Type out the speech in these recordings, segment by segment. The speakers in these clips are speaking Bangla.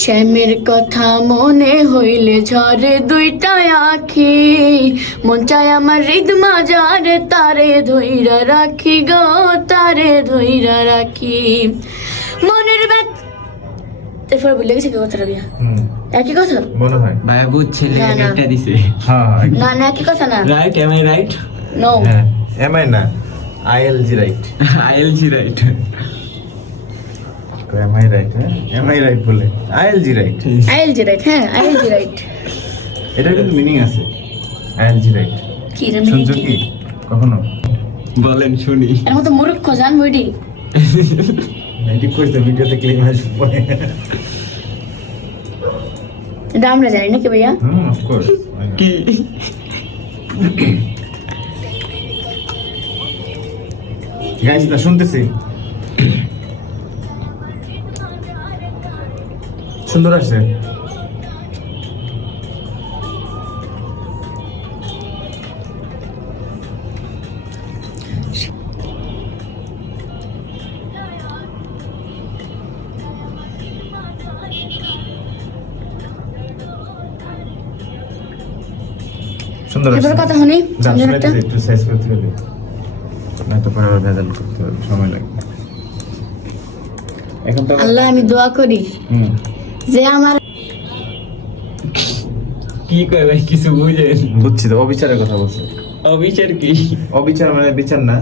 শ্যামের কথা মনে হইলে ঝরে দুইটা আখি। মন চায় আমার হৃদ মাজারে তারে ধইরা রাখি গো তারে ধইরা রাখি। মনের ব্যথ এরপর ভুলে গেছি কি কথাটা বিয়া? একই কথা? মনে হয়। ভাইয়া বুঝছে না, না। একটা দিছে। হ্যাঁ হ্যাঁ না না একই কথা না। Right M I right no হ্যাঁ এম আই না? I L G right L M I right হ্যাঁ? এম আই রাইট বলে? I L G right I L G right হ্যাঁ আইএল জি রাইট এটার কিন্তু মিনিং আছে। আই এল জি রাইট কি রে কি? কখনো? বলেন শুনি। এর মতো মূর্খ জান করছে ভিডিওতে ক্লিক আসবে পরে এটা আমরা জানি নাকি ভাইয়া? হুম অফকোর্স কি? গাইস না শুনতেছি। সুন্দর আছে সুন্দর এবার কথা একটু। সাইজ করতে হবে। না তো পরে আবার ভেজাল করতে হবে সময় লাগবে। এখন তো আল্লাহ আমি দোয়া করি। হুম। যে আমার কি কয় ভাই কিছু বুঝেন? বুঝছি তো অবিচারের কথা বলছি। অবিচার কি? অবিচার মানে বিচার না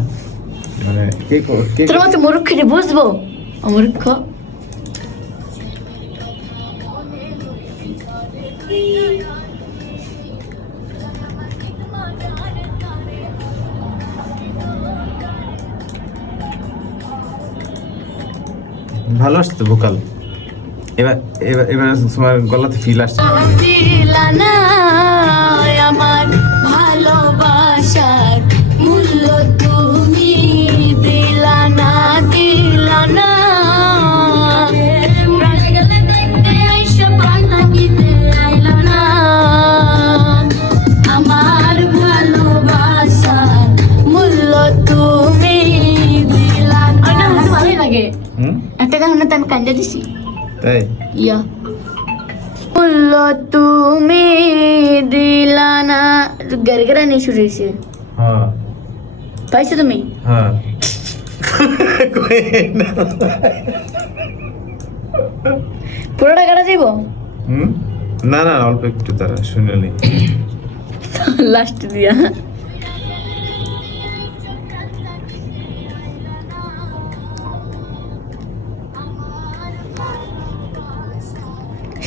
মানে কে কে তোর মতো মূর্খটি বুঝব? অমূর্খ? ভালো আসছে ভোকাল। এবার এবার এবার তোমার গলাতে ফিল আসছে। আমার ভালোবাসার মূল্য তুমি দিলা না দিলা না। প্রাণে গেলে দেখতে আইসা প্রাণ থাকিতে আইলা না আমার মূল্য তুমি দিলা না। ওইটা আমার ভালোই লাগে। হুম? একটা গান আমি কান্দে দিছি। তাই ইয়া। তুমি দিলা না। গরগরা নিয়ে শুরু হয়েছে। হ্যাঁ। পাইছো তুমি? হ্যাঁ। পুরোটা কাটা যাইব? না না অল্প একটু তারা শুনলি লাস্ট দিয়া।